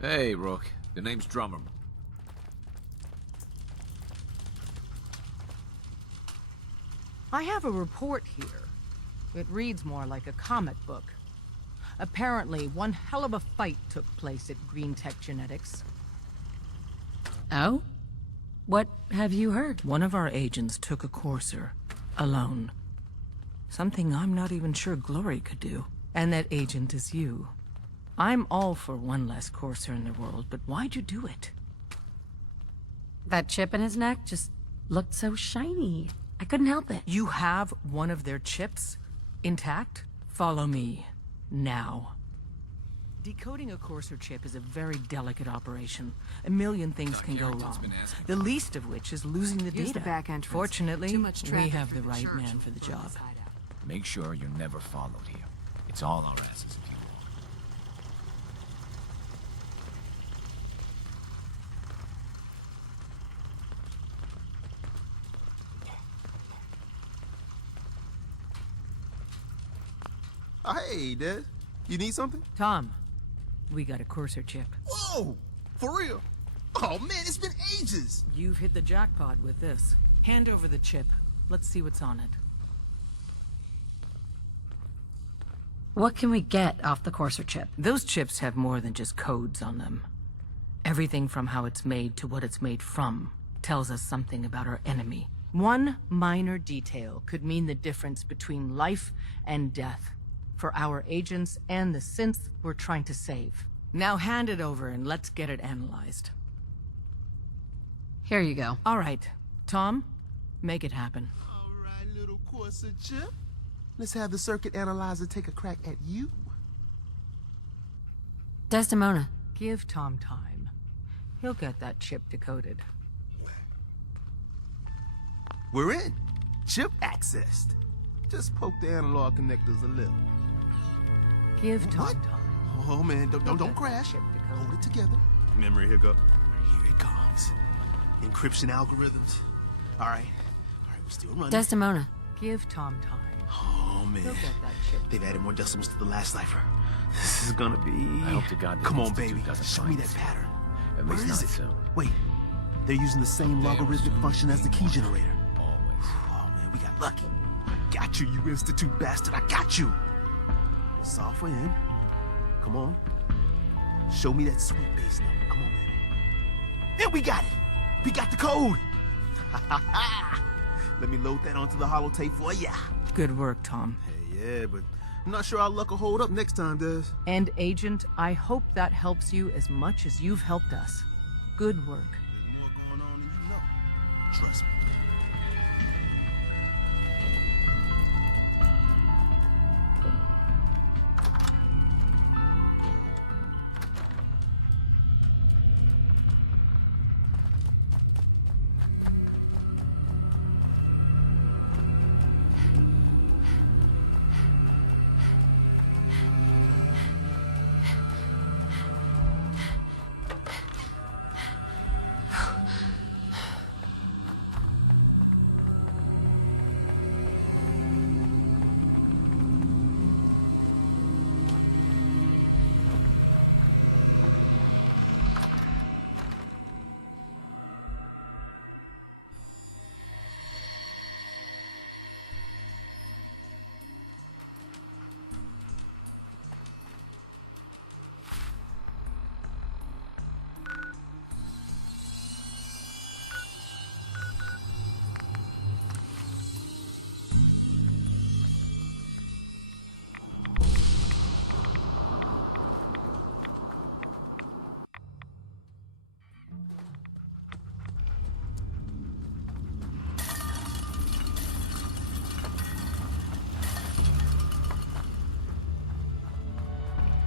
Hey, Rook. The name's Drummer. I have a report here. It reads more like a comic book. Apparently, one hell of a fight took place at Green Tech Genetics. Oh? What have you heard? One of our agents took a courser, alone. Something I'm not even sure Glory could do. And that agent is you. I'm all for one less courser in the world, but why'd you do it? That chip in his neck just looked so shiny. I couldn't help it. You have one of their chips? Intact? Follow me. Now. Decoding a courser chip is a very delicate operation. A million things can go wrong. The least of which is losing the Here's data. the back entrance. Fortunately, Too much we traffic have for the the right church man for the before job. this hideout. Make sure you're never followed here. It's all our asses if you Oh, hey, Des. You need something? Tom, we got a courser chip. Whoa! For real? Oh, man, it's been ages! You've hit the jackpot with this. Hand over the chip. Let's see what's on it. What can we get off the courser chip? Those chips have more than just codes on them. Everything from how it's made to what it's made from tells us something about our enemy. One minor detail could mean the difference between life and death for our agents and the synth we're trying to save. Now hand it over and let's get it analyzed. Here you go. All right, Tom, make it happen. All right, little Corsa chip. Let's have the circuit analyzer take a crack at you. Desdemona. Give Tom time. He'll get that chip decoded. We're in. Chip accessed. Just poke the analog connectors a little. Give Tom What? time. Oh, man, He'll don't get crash. that chip decoded. Hold it together. Memory hiccup. Here it comes. Encryption algorithms. All right, we're still running. Desdemona. Give Tom time. Oh, man. He'll get that chip. They've added more decimals to the last cipher. This is gonna be... I hope to God the Come on, Institute baby. doesn't Show find me that us. pattern. At Where least is not it? soon. Wait, they're using the same logarithmic soon function as the key be generator. Always. Oh, man, we got lucky. Got you, you Institute bastard. I got you. Software in. Come on. Show me that sweet bass number. Come on, baby. And we got it. We got the code. Let me load that onto the holotape for ya. Good work, Tom. Hey, yeah, but I'm not sure our luck will hold up next time, Des. And Agent, I hope that helps you as much as you've helped us. Good work. There's more going on than you know. Trust me.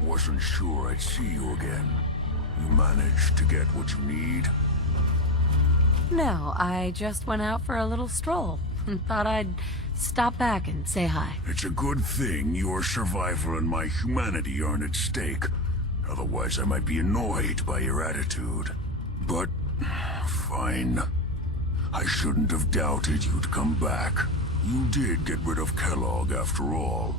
Wasn't sure I'd see you again. You managed to get what you need? No, I just went out for a little stroll and thought I'd stop back and say hi. It's a good thing your survival and my humanity aren't at stake. Otherwise, I might be annoyed by your attitude. But, fine. I shouldn't have doubted you'd come back. You did get rid of Kellogg after all.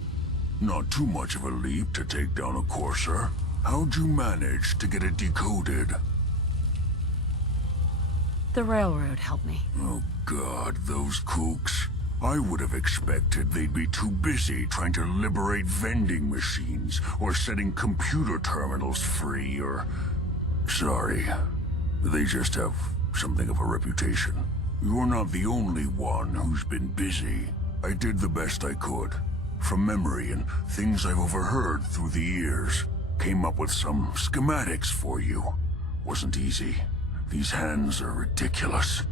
Not too much of a leap to take down a courser. How'd you manage to get it decoded? The railroad helped me. Oh God, those kooks. I would have expected they'd be too busy trying to liberate vending machines or setting computer terminals free or... Sorry. They just have something of a reputation. You're not the only one who's been busy. I did the best I could. From memory and things I've overheard through the years. Came up with some schematics for you. Wasn't easy. These hands are ridiculous.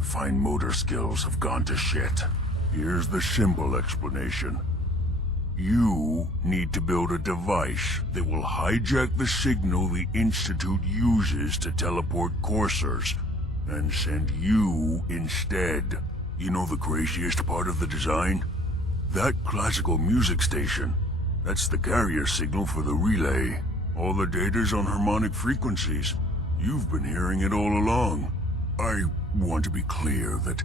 Fine motor skills have gone to shit. Here's the simple explanation. You need to build a device that will hijack the signal the Institute uses to teleport coursers, and send you instead. You know the craziest part of the design? That classical music station. That's the carrier signal for the relay. All the data's on harmonic frequencies. You've been hearing it all along. I want to be clear that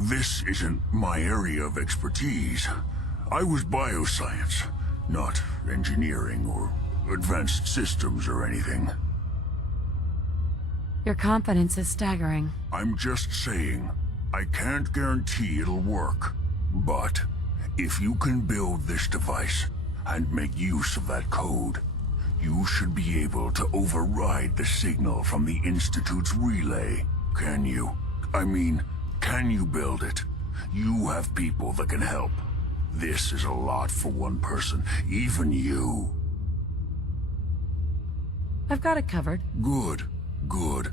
this isn't my area of expertise. I was bioscience, not engineering or advanced systems or anything. Your confidence is staggering. I'm just saying, I can't guarantee it'll work. But if you can build this device and make use of that code, you should be able to override the signal from the Institute's relay. Can you? I mean, can you build it? You have people that can help. This is a lot for one person, even you. I've got it covered. Good, good.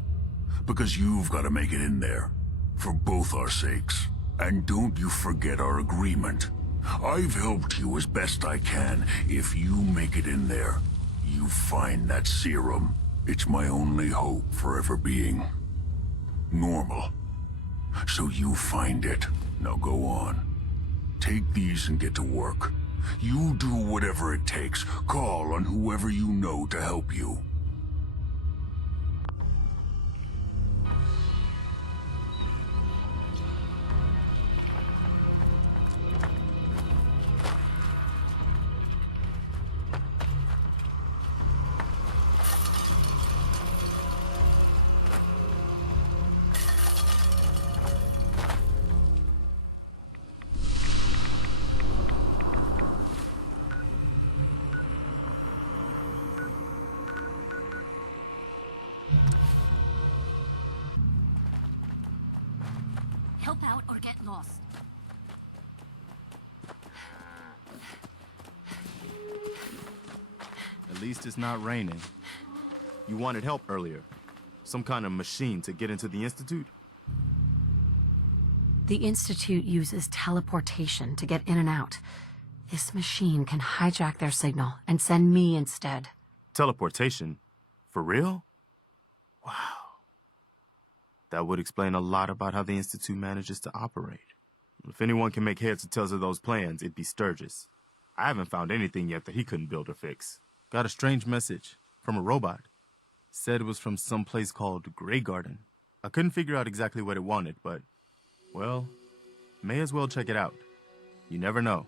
Because you've got to make it in there. For both our sakes. And don't you forget our agreement. I've helped you as best I can. If you make it in there, you find that serum. It's my only hope for ever being normal. So you find it. Now go on. Take these and get to work. You do whatever it takes. Call on whoever you know to help you. Help out or get lost. At least it's not raining. You wanted help earlier. Some kind of machine to get into the Institute? The Institute uses teleportation to get in and out. This machine can hijack their signal and send me instead. Teleportation? For real? Wow. That would explain a lot about how the Institute manages to operate. If anyone can make heads or tails of those plans, it'd be Sturges. I haven't found anything yet that he couldn't build or fix. Got a strange message from a robot. Said it was from some place called Grey Garden. I couldn't figure out exactly what it wanted, but, well, may as well check it out. You never know.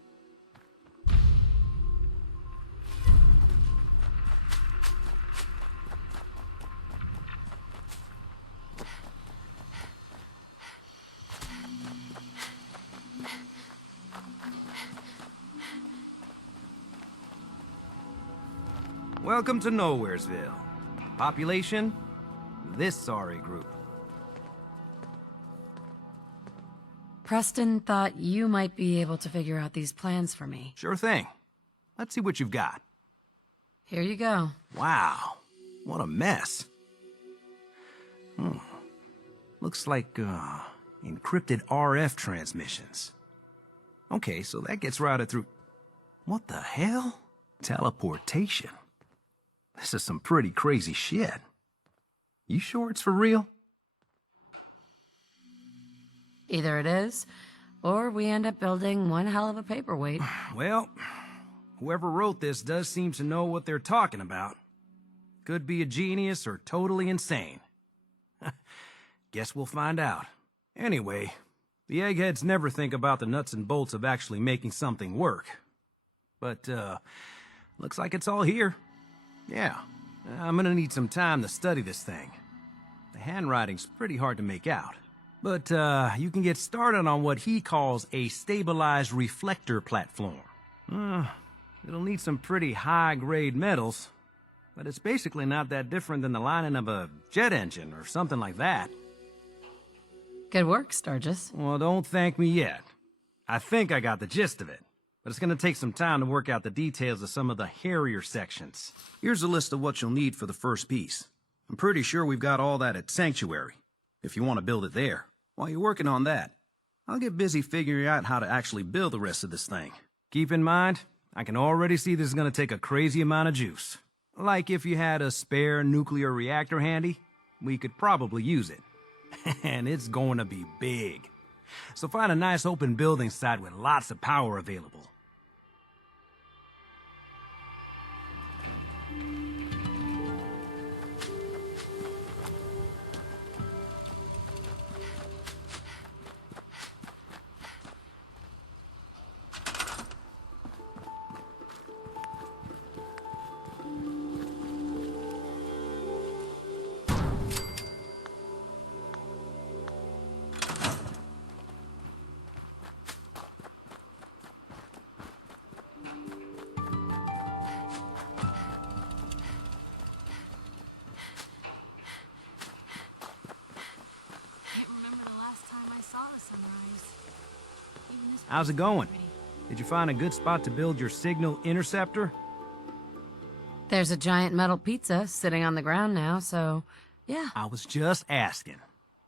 Welcome to Nowheresville. Population? This sorry group. Preston thought you might be able to figure out these plans for me. Sure thing. Let's see what you've got. Here you go. Wow, what a mess. Looks like, encrypted RF transmissions. Okay, so that gets routed through... What the hell? Teleportation. This is some pretty crazy shit. You sure it's for real? Either it is, or we end up building one hell of a paperweight. Well, whoever wrote this does seem to know what they're talking about. Could be a genius or totally insane. Guess we'll find out. Anyway, the eggheads never think about the nuts and bolts of actually making something work. But, looks like it's all here. Yeah, I'm gonna need some time to study this thing. The handwriting's pretty hard to make out. But, you can get started on what he calls a stabilized reflector platform. It'll need some pretty high-grade metals, but it's basically not that different than the lining of a jet engine or something like that. Good work, Sturges. Well, don't thank me yet. I think I got the gist of it, but it's gonna take some time to work out the details of some of the hairier sections. Here's a list of what you'll need for the first piece. I'm pretty sure we've got all that at Sanctuary, if you want to build it there. While you're working on that, I'll get busy figuring out how to actually build the rest of this thing. Keep in mind, I can already see this is gonna take a crazy amount of juice. Like if you had a spare nuclear reactor handy, we could probably use it. And it's going to be big. So find a nice open building site with lots of power available. How's it going? Did you find a good spot to build your Signal Interceptor? There's a giant metal pizza sitting on the ground now, so yeah. I was just asking.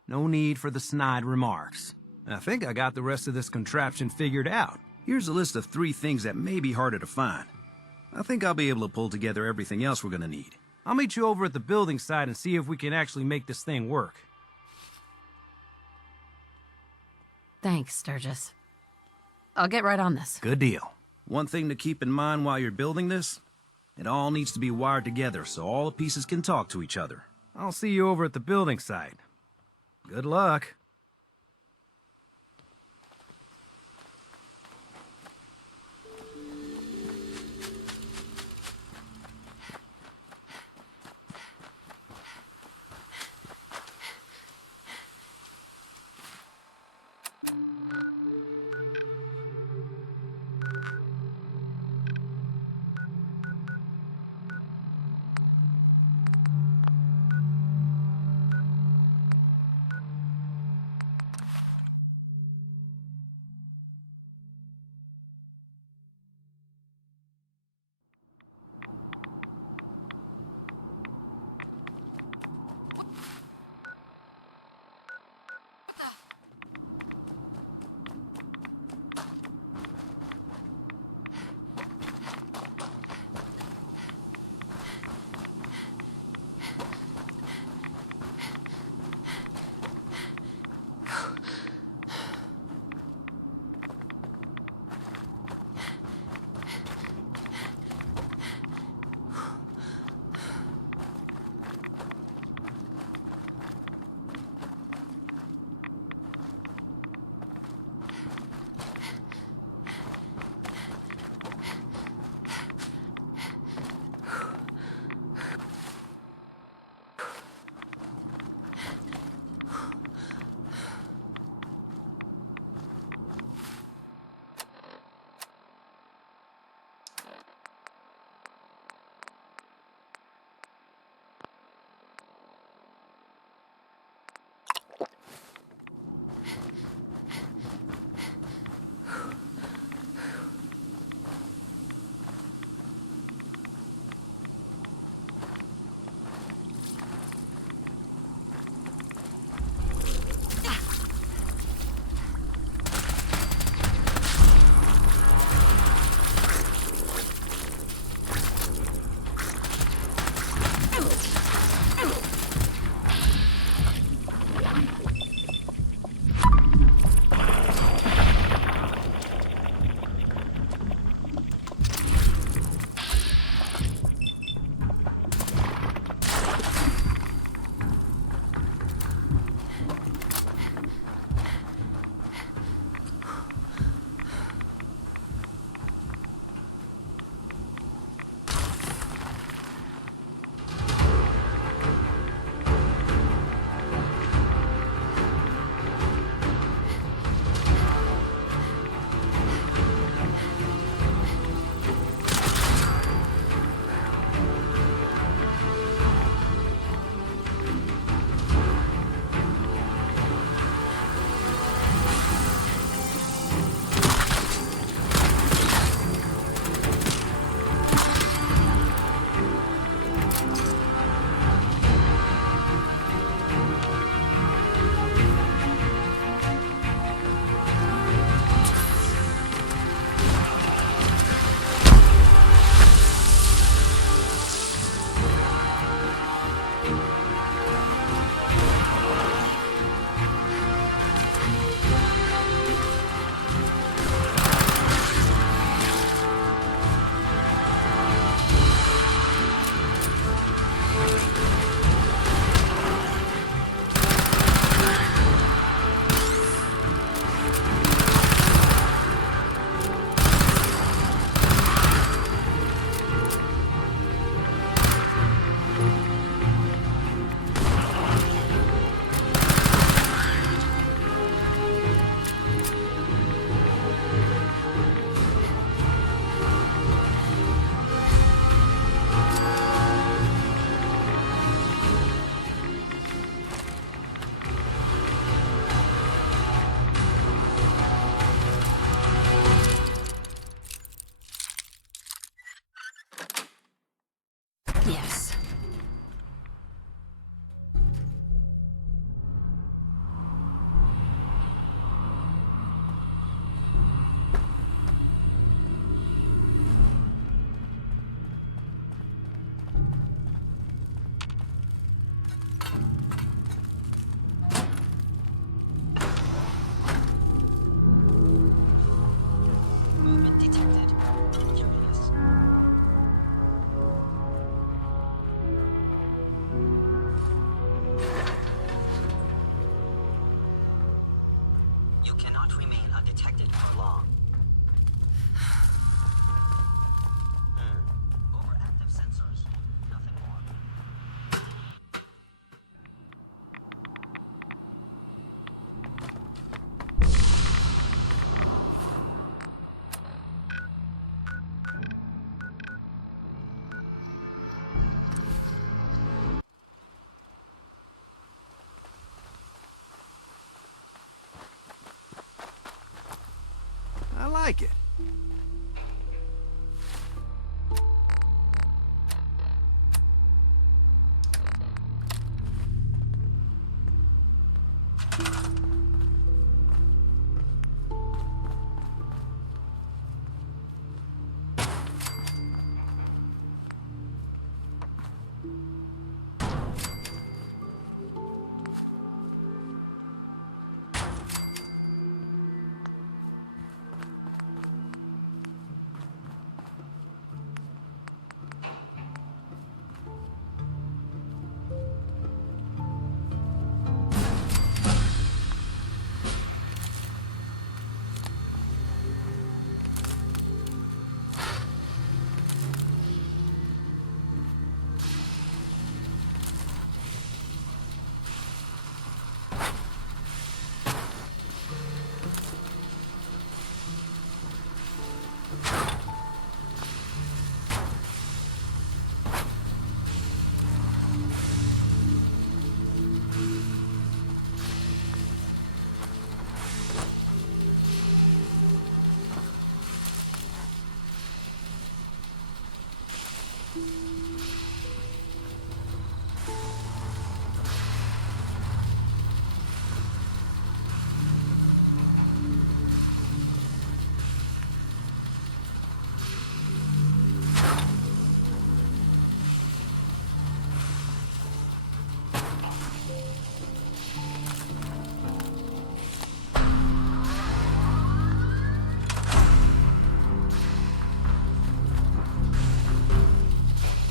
No need for the snide remarks. I think I got the rest of this contraption figured out. Here's a list of 3 things that may be harder to find. I think I'll be able to pull together everything else we're gonna need. I'll meet you over at the building site and see if we can actually make this thing work. Thanks, Sturges. I'll get right on this. Good deal. One thing to keep in mind while you're building this, it all needs to be wired together so all the pieces can talk to each other. I'll see you over at the building site. Good luck. You cannot remain undetected for long. Overactive sensors. Nothing more. I like it.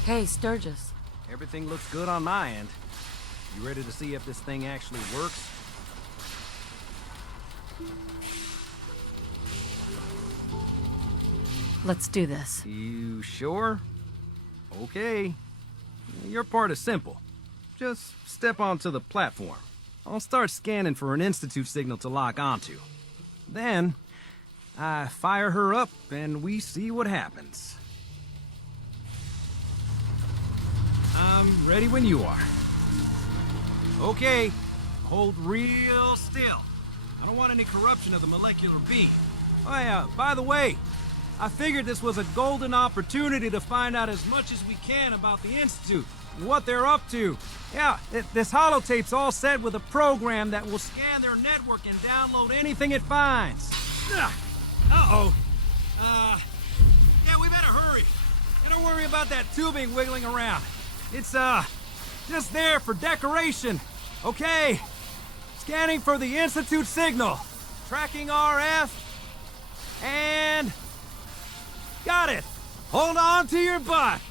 Hey, Sturges. Everything looks good on my end. You ready to see if this thing actually works? Let's do this. You sure? Okay. Your part is simple. Just step onto the platform. I'll start scanning for an Institute signal to lock onto. Then, I fire her up and we see what happens. I'm ready when you are. Okay, hold real still. I don't want any corruption of the molecular beam. Oh yeah, by the way, I figured this was a golden opportunity to find out as much as we can about the Institute, and what they're up to. Yeah, this holotape's all set with a program that will scan their network and download anything it finds. Uh-oh. Yeah, we better hurry. And don't worry about that tubing wiggling around. It's, just there for decoration. Okay. Scanning for the Institute signal. Tracking RF. And... got it. Hold on to your butt.